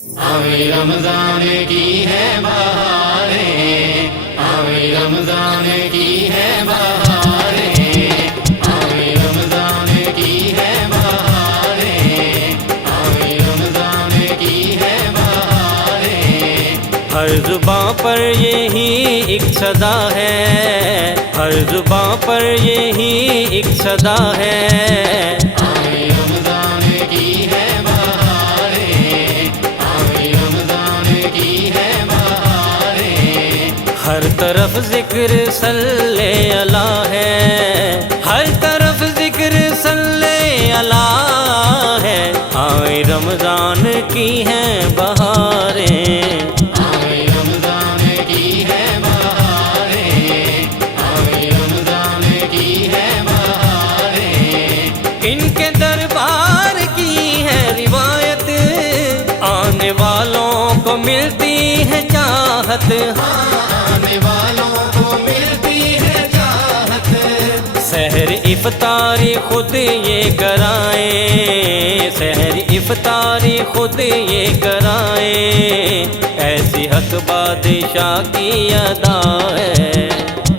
آئے رمضان کی ہے بہاریں، آئے رمضان کی ہے بہاریں، آئے رمضان کی ہے بہاریں، آئے رمضان کی ہے بہاریں۔ ہر زباں پر یہی ایک صدا ہے، ہر زباں پر یہی ایک صدا ہے، آئے رمضان کی ہے بہاریں، آئے رمضان کی ہے بہاریں۔ ہر طرف ذکر صلی اللہ ہے، ہر طرف ذکر صلی اللہ ہے، آئے رمضان کی ہے بہاریں، آئے رمضان کی ہے بہاریں، آئے رمضان کی ہے بہاریں۔ ان کے دربار کی ہے روایت، آنے والوں کو ملتی ہے چاہت، آنے والوں کو ملتی ہے چاہت۔ سحر افطاری خود یہ کرائیں، سحر افطاری خود یہ کرائیں، ایسی حق بادشاہ کی ادا ہے،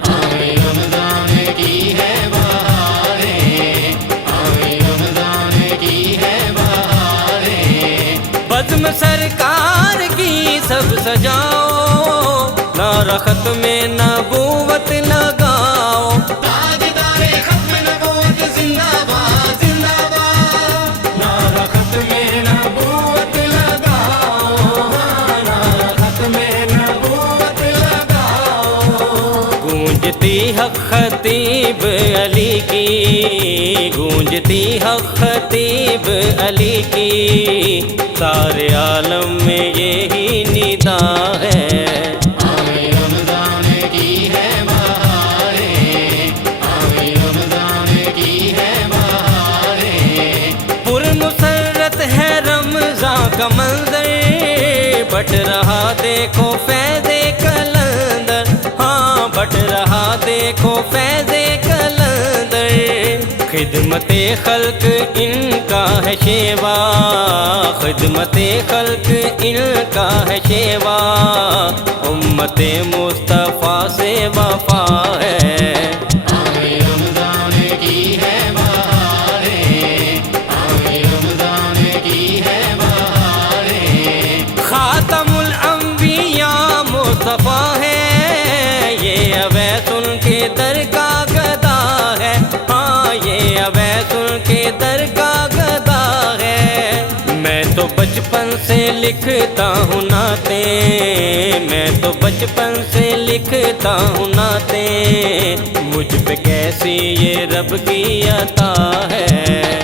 آئے رمضان کی ہے بہاریں، آئے رمضان کی ہے بہاریں۔ بزم سرکار کی سب سجاؤ، نعرہ ختم نبوت لگاؤ، تاجدار ختم نبوت زندہ باد زندہ باد، نعرہ ختم نبوت لگاؤ، نعرہ ختم نبوت لگاؤ۔ گونجتی حق خطیب علی کی، گونجتی حق خطیب علی کی، سارے عالم میں یہی ندا ہے، آئے رمضان کی ہے بہاریں، آئے رمضان کی ہے بہاریں۔ پر مسرت ہے رمضان کا منظر، بٹ رہا دیکھو فیض کلندر، ہاں بٹ رہا دیکھو فیض کلندر، خدمت خلق ان کا ہے شیوا، خدمت خلق ان کا ہے شیوا، امت مصطفیٰ سے وفا ہے، آئے رمضان کی ہے بہاریں، آئے رمضان کی ہے بہاریں۔ خاتم الانبیاء مصطفیٰ ہے، یہ اویس ان کے در کا گدا ہے، ہاں یہ اویس ان کے در کا گدا ہے۔ میں تو بچپن سے لکھتا ہوں نعتیں، میں تو بچپن سے لکھتا ہوں نعتیں، مجھ پہ کیسی یہ رب کی عطا ہے۔